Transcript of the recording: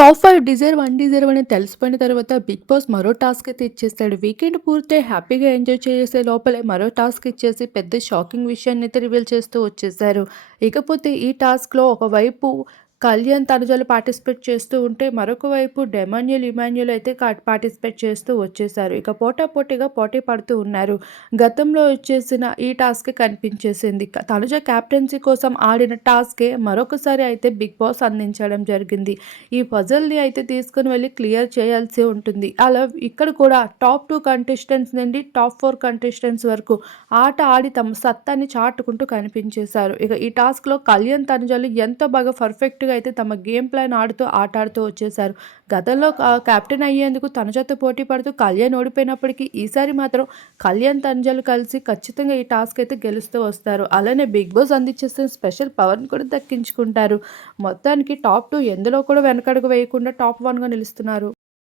Top five desire one desire అని తెలిసిపోయిన తర్వాత బిగ్ బాస్ మరో టాస్క్ అయితే ఇచ్చేస్తాడు. వీకెండ్ పూర్తి హ్యాపీగా ఎంజాయ్ చేసే లోపలే మరో టాస్క్ ఇచ్చేసి పెద్ద షాకింగ్ విషయాన్ని అయితే రివీల్ చేస్తూ వచ్చేసారు. ఇకపోతే ఈ టాస్క్లో ఒకవైపు కళ్యాణ్ తనుజలు పార్టిసిపేట్ చేస్తూ ఉంటే మరొక వైపు డెమాన్యుల్ ఇమాన్యుల్ అయితే పార్టిసిపేట్ చేస్తూ వచ్చేసారు ఇక పోటాపోటీగా పోటీ పడుతూ ఉన్నారు. గతంలో వచ్చేసిన ఈ టాస్క్ కనిపించేసింది. తనుజ క్యాప్టెన్సీ కోసం ఆడిన టాస్కే మరొకసారి అయితే బిగ్ బాస్ అందించడం జరిగింది. ఈ పజల్ని అయితే తీసుకుని వెళ్ళి క్లియర్ చేయాల్సి ఉంటుంది. అలా ఇక్కడ కూడా టాప్ టూ కంటెస్టెంట్స్ నుండి టాప్ ఫోర్ కంటెస్టెంట్స్ వరకు ఆట ఆడి తమ సత్తాన్ని చాటుకుంటూ కనిపించేశారు. ఇక ఈ టాస్క్లో కళ్యాణ్ తనుజలు ఎంతో బాగా పర్ఫెక్ట్గా అయితే తమ గేమ్ ప్లాన్ ఆడుతూ ఆట ఆడుతూ వచ్చేసారు గతంలో కెప్టెన్ అయ్యేందుకు తనుజతో పోటీ పడుతూ కళ్యాణ్ ఓడిపోయినప్పటికీ ఈసారి మాత్రం కళ్యాణ్ తనుజలు కలిసి ఖచ్చితంగా ఈ టాస్క్ అయితే గెలుస్తూ వస్తారు. అలానే బిగ్ బాస్ అందించేసిన స్పెషల్ పవర్ని కూడా దక్కించుకుంటారు. మొత్తానికి టాప్ టూ ఎందులో కూడా వెనకడుగు వేయకుండా టాప్ వన్గా నిలుస్తున్నారు.